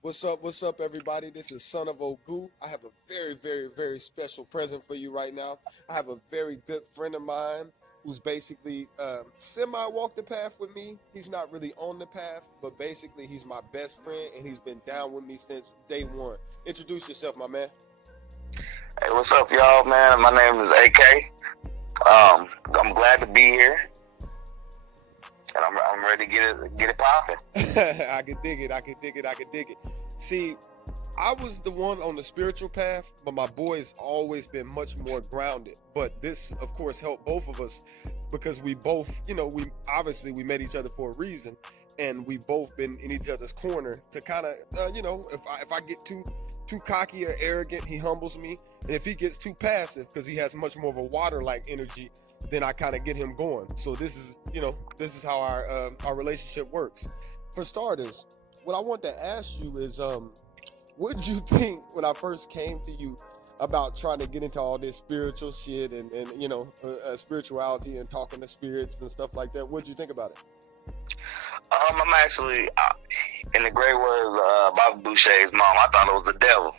What's up, everybody? This is Son of Ogu. I have a very, very, very special present for you right now. I have a very good friend of mine who's basically semi walked the path with me. He's not really on the path, but basically he's my best friend and he's been down with me since day one. Introduce yourself, my man. Hey, what's up, y'all, man? My name is AK. I'm glad to be here, and I'm ready to get it popping. I can dig it. I can dig it. I can dig it. See, I was the one on the spiritual path, but my boy's always been much more grounded. But this, of course, helped both of us because we both, we obviously we met each other for a reason, and we both been in each other's corner to kind of, if I get too cocky or arrogant, he humbles me, and if he gets too passive because he has much more of a water-like energy, then I kind of get him going. So this is how our relationship works. For starters, what I want to ask you is, what did you think when I first came to you about trying to get into all this spiritual shit and spirituality and talking to spirits and stuff like that? What did you think about it? I'm actually, in the great words of Bobby Boucher's mom, I thought it was the devil.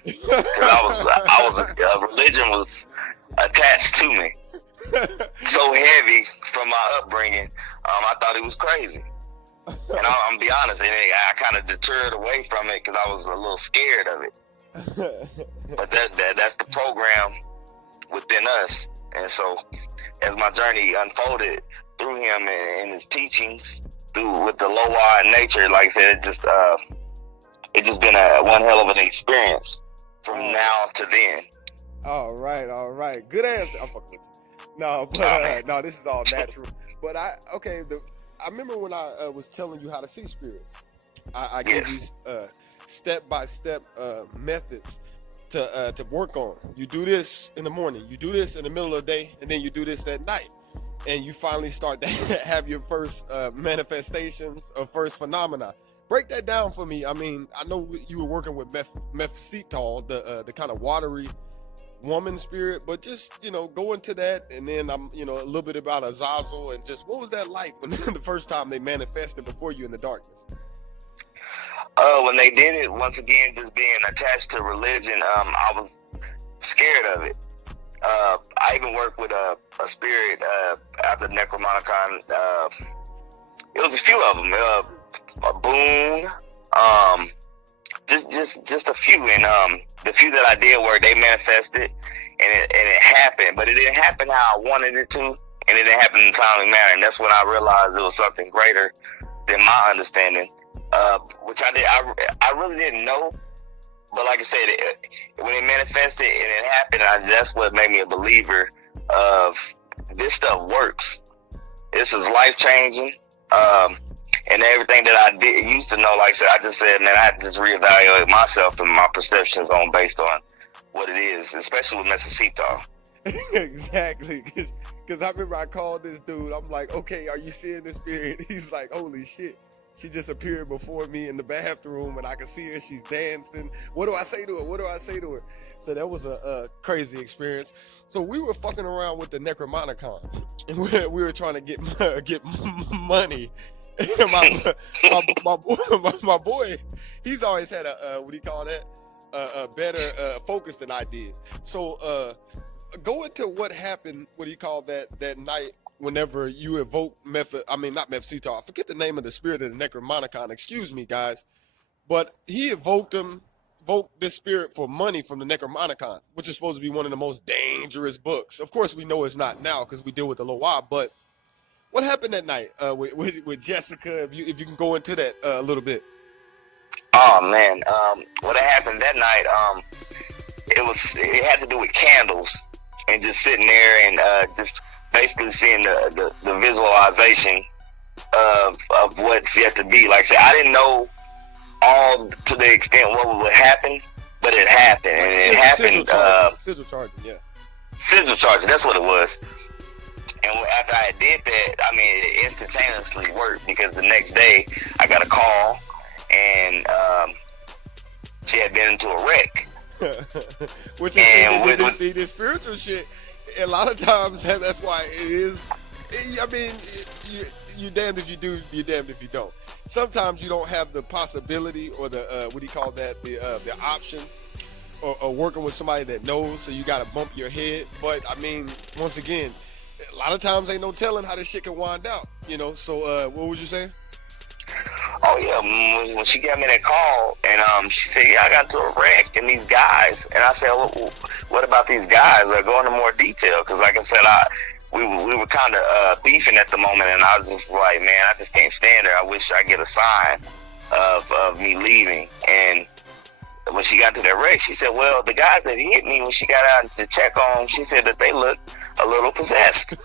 'Cause religion was attached to me so heavy from my upbringing. I thought it was crazy. And I'm gonna be honest, I kind of deterred away from it because I was a little scared of it. But that's the program within us. And so, as my journey unfolded through him and his teachings, with the low-wide nature, like I said, it just been one hell of an experience from now to then. All right. Good answer. I'm fucking with you. No, but no, this is all natural. But I remember when I was telling you how to see spirits. I gave you step-by-step methods to work on. You do this in the morning, you do this in the middle of the day, and then you do this at night. And you finally start to have your first manifestations or first phenomena. Break that down for me. I mean, I know you were working with Mephisetal, the kind of watery woman spirit, but just go into that, and then I'm a little bit about Azazel, and just what was that like when the first time they manifested before you in the darkness? When they did it, once again, just being attached to religion, I was scared of it. I even worked with a spirit after Necromonicon. It was a few of them. A Boone, just a few, and the few that I did work, they manifested, and it happened, but it didn't happen how I wanted it to, and it didn't happen in a timely manner. And that's when I realized it was something greater than my understanding, which I really didn't know. But like I said, when it manifested and it happened, that's what made me a believer of this stuff works. This is life changing. And everything that I used to know, like I said, I just said, man, I had to just reevaluate myself and my perceptions based on what it is, especially with Mephisetal. Exactly, because I remember I called this dude. I'm like, okay, are you seeing the spirit? He's like, holy shit. She just appeared before me in the bathroom, and I could see her. She's dancing. What do I say to her? So that was a crazy experience. So we were fucking around with the Necromonicon, and we were trying to get money. my boy, he's always had a what do you call that? A better focus than I did. So go into what happened. What do you call that night? Whenever you evoke not Mephisetal, I forget the name of the spirit of the Necromonicon. Excuse me, guys, but he evoked this spirit for money from the Necromonicon, which is supposed to be one of the most dangerous books. Of course, we know it's not now because we deal with the Loa. But what happened that night with Jessica? If you can go into that a little bit. Oh man, what happened that night? It had to do with candles and just sitting there and just basically seeing the visualization of what's yet to be. Like I said, I didn't know all to the extent what would happen, but it happened. And it happened. Sigil charging, yeah. Sigil charging, that's what it was. And after I did that, I mean, it instantaneously worked because the next day I got a call and she had been into a wreck. Which is see this spiritual shit. A lot of times that's why it is. I mean, you're damned if you do, you're damned if you don't. sometimes you don't have the possibility or the what do you call that, the option, or working with somebody that knows, so you got to bump your head. But I mean, once again, a lot of times ain't no telling how this shit can wind out, you know. So what was you saying? Oh yeah, when she gave me that call and she said, yeah, I got into a wreck and these guys, and I said, what about these guys? Go into more detail, because like I said, we were kind of beefing at the moment, and I was just like, man, I just can't stand her. I wish I get a sign of me leaving. And when she got to that wreck, she said, well, the guys that hit me, when she got out to check on them, she said that they looked a little possessed.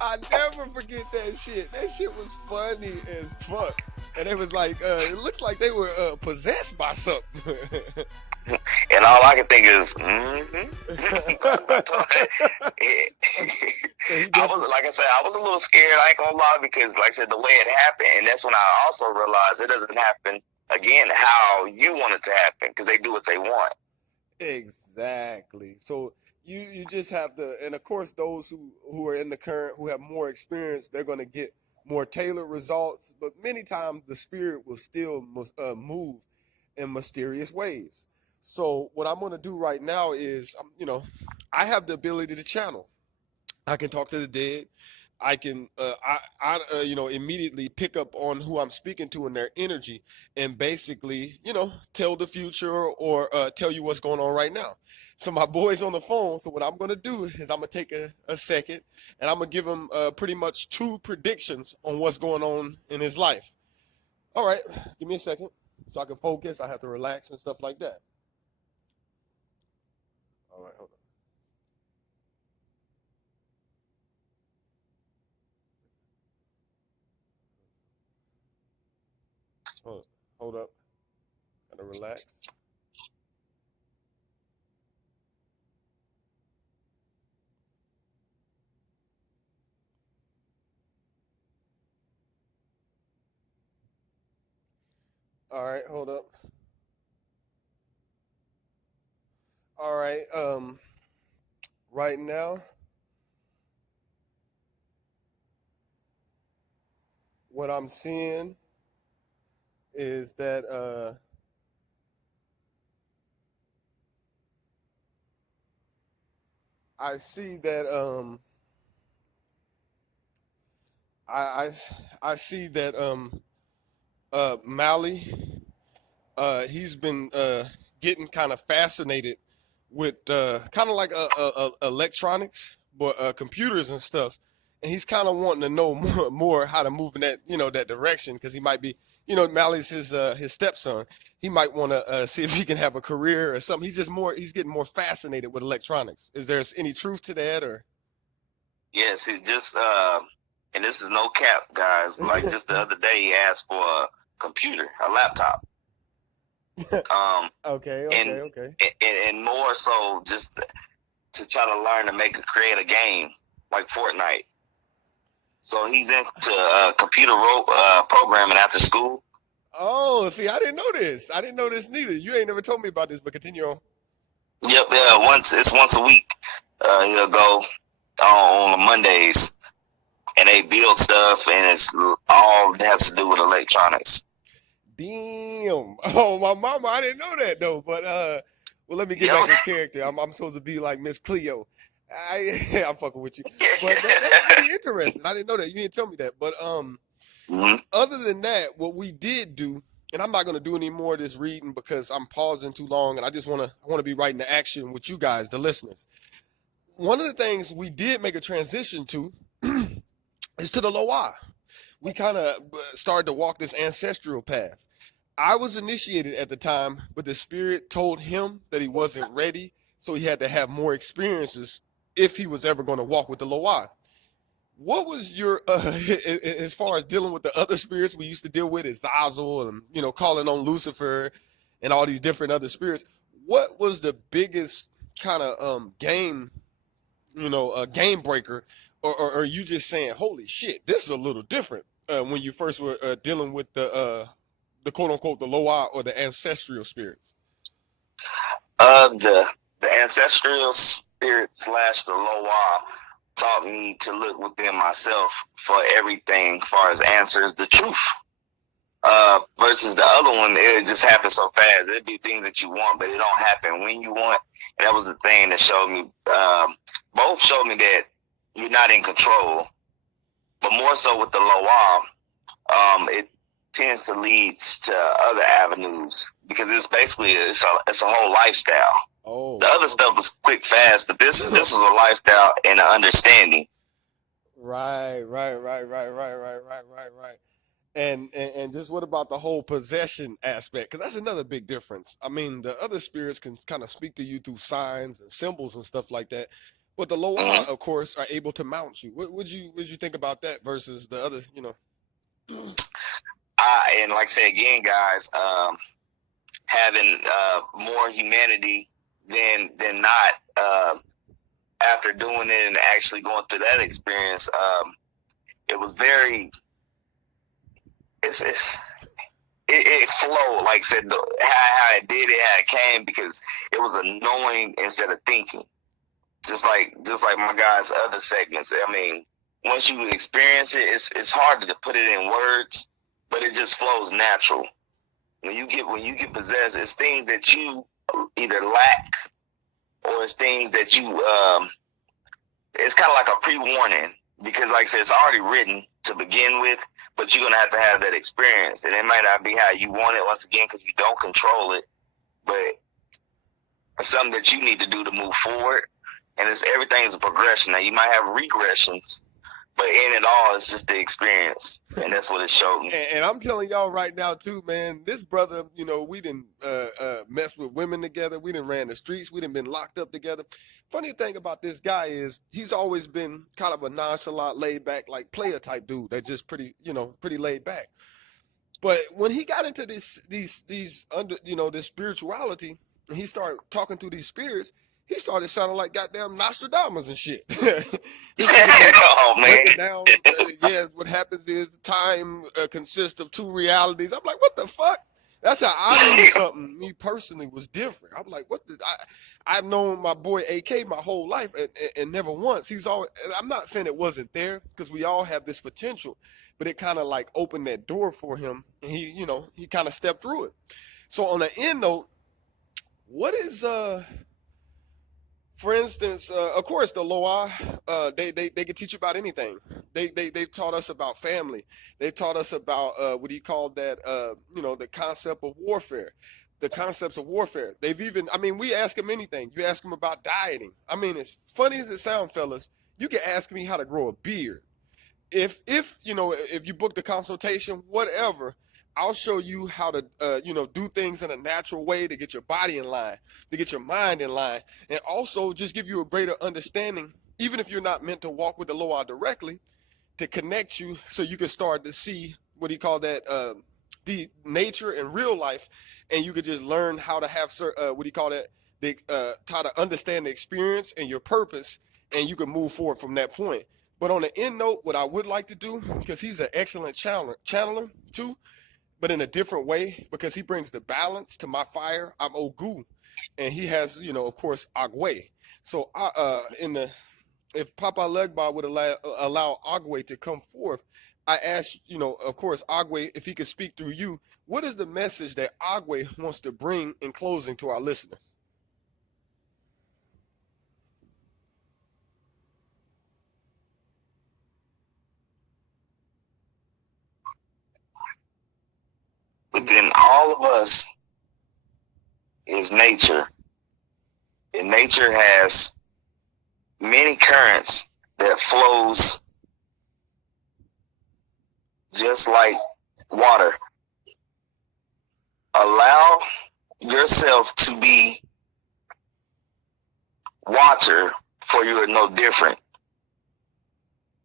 I never forget that shit. That shit was funny as fuck. And it was like, it looks like they were possessed by something. And all I can think is, I was, like I said, I was a little scared. I ain't gonna lie, because like I said, the way it happened, and that's when I also realized it doesn't happen again how you want it to happen, because they do what they want. Exactly. So you just have to, and of course, those who are in the current, who have more experience, they're going to get more tailored results. But many times, the spirit will still move in mysterious ways. So what I'm going to do right now is, I have the ability to channel. I can talk to the dead. I can, immediately pick up on who I'm speaking to and their energy, and basically, tell the future, or tell you what's going on right now. So my boy's on the phone. So what I'm going to do is I'm going to take a second, and I'm going to give him pretty much 2 predictions on what's going on in his life. All right, give me a second so I can focus. I have to relax and stuff like that. All right, hold on. Hold up. Gotta relax. All right, hold up. All right, right now, what I'm seeing is that I see that I, I I see that Mally, he's been getting kind of fascinated with kind of like electronics, but computers and stuff. And he's kind of wanting to know more how to move in that, that direction, because he might be, Mally's his stepson. He might want to see if he can have a career or something. He's getting more fascinated with electronics. Is there any truth to that, or? Yes, it just and this is no cap, guys. Like just the other day, he asked for a computer, a laptop. Okay. And more so just to try to learn to create a game like Fortnite. So he's into computer programming after school. Oh, see, I didn't know this. I didn't know this neither. You ain't never told me about this, but continue on. Yep, yeah. Once a week, he'll go on Mondays, and they build stuff, and it's all has to do with electronics. Damn. Oh, my mama, I didn't know that though. But well, let me get back to character. I'm supposed to be like Miss Cleo. I'm fucking with you. But that's pretty interesting. I didn't know that. You didn't tell me that. But other than that, what we did do, and I'm not gonna do any more of this reading because I'm pausing too long, and I want to be right into action with you guys, the listeners. One of the things we did make a transition to is to the Loa. We kind of started to walk this ancestral path. I was initiated at the time, but the spirit told him that he wasn't ready, so he had to have more experiences if he was ever going to walk with the Loa. What was your, as far as dealing with the other spirits we used to deal with, Azazel and, calling on Lucifer and all these different other spirits, what was the biggest kind of game, a game breaker, or are you just saying, holy shit, this is a little different when you first were dealing with the quote unquote the Loa or the ancestral spirits? The ancestral spirit / the Loa taught me to look within myself for everything as far as answers, the truth. Versus the other one, it just happens so fast. It'd be things that you want, but it don't happen when you want. And that was the thing that showed me. Both showed me that you're not in control, but more so with the Loa, it tends to lead to other avenues because it's basically it's a whole lifestyle. Oh, The other stuff was quick, fast, but this was a lifestyle and an understanding. right. And just what about the whole possession aspect? Because that's another big difference. I mean, the other spirits can kind of speak to you through signs and symbols and stuff like that, but the Loa, Mhm. of course, are able to mount you. What would you think about that versus the other? You know. And like I say again, guys, having more humanity than not. After doing it and actually going through that experience, it was very. It flowed, like I said, how it did it, how it came, because it was a knowing instead of thinking. Just like my guys' other segments. I mean, once you experience it, it's harder to put it in words, but it just flows natural. When you get possessed, it's things that you either lack or it's things that you it's kind of like a pre-warning because like I said, it's already written to begin with, but you're gonna have that experience, and it might not be how you want it once again because you don't control it, but it's something that you need to do to move forward. And everything is a progression. Now you might have regressions, but in it all, it's just the experience, and that's what it showed me. And I'm telling y'all right now too, man. This brother, we didn't mess with women together. We didn't ran the streets. We didn't been locked up together. Funny thing about this guy is he's always been kind of a nonchalant, laid back, like player type dude. That just pretty laid back. But when he got into these under this spirituality, and he started talking to these spirits, he started sounding like goddamn Nostradamus and shit. This nigga started Oh breaking man, down. Yes, what happens is time consists of two realities. I'm like, what the fuck? That's how I knew something. Me personally was different. I'm like, what? I've known my boy AK my whole life, and never once. He's always. And I'm not saying it wasn't there because we all have this potential, but it kind of like opened that door for him, and he kind of stepped through it. So on the end note, what is for instance, of course, the Loa, they can teach you about anything. They've taught us about family. They've taught us about what do you call that? The concept of warfare, the concepts of warfare. They've even, I mean, we ask them anything. You ask them about dieting. I mean, as funny as it sounds, fellas, you can ask me how to grow a beard. If you book the consultation, whatever, I'll show you how to do things in a natural way to get your body in line, to get your mind in line, and also just give you a greater understanding, even if you're not meant to walk with the Loa directly, to connect you so you can start to see what do you call that, the nature in real life, and you could just learn how to have what do you call that, how to understand the experience and your purpose, and you can move forward from that point. But on the end note, what I would like to do, because he's an excellent channeler too, but in a different way, because he brings the balance to my fire. I'm Ogu, and he has, of course, Agwe. So, in the if Papa Legba would allow Agwe to come forth, I asked, of course, Agwe, if he could speak through you, what is the message that Agwe wants to bring in closing to our listeners? within all of us is nature, and nature has many currents that flows just like water. Allow yourself to be watcher, for you are no different.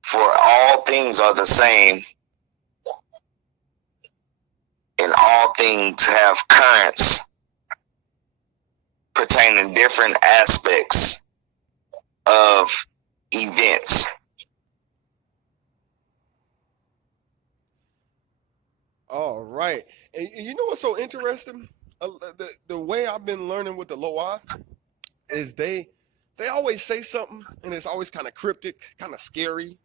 For all things are the same, and all things have currents pertaining different aspects of events. All right. And you know what's so interesting? The way I've been learning with the Loa is they always say something, and it's always kind of cryptic, kind of scary,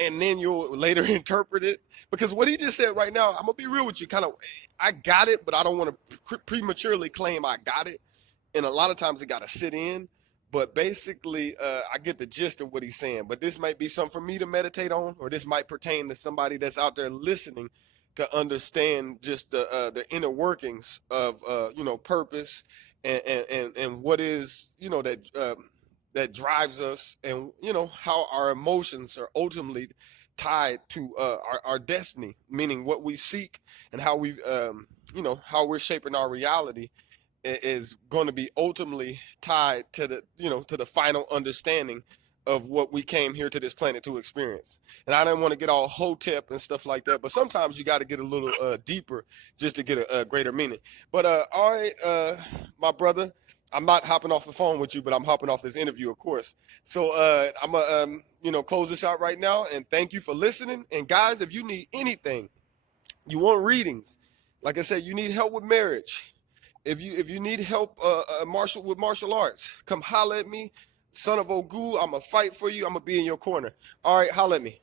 and then you'll later interpret it. Because what he just said right now, I'm gonna be real with you. Kind of, I got it, but I don't want to prematurely claim I got it. And a lot of times it got to sit in. But basically, I get the gist of what he's saying. But this might be something for me to meditate on, or this might pertain to somebody that's out there listening to understand just the inner workings of purpose and what is that drives us, and how our emotions are ultimately tied to our destiny, meaning what we seek and how we how we're shaping our reality is going to be ultimately tied to the final understanding of what we came here to this planet to experience. And I didn't want to get all hotep and stuff like that, but sometimes you got to get a little deeper just to get a greater meaning. But all right, my brother, I'm not hopping off the phone with you, but I'm hopping off this interview, of course. So I'm gonna close this out right now, and thank you for listening. And guys, if you need anything, you want readings, like I said, you need help with marriage. If you need help with martial arts, come holler at me. Son of Ogu, I'm going to fight for you. I'm going to be in your corner. All right, holler at me.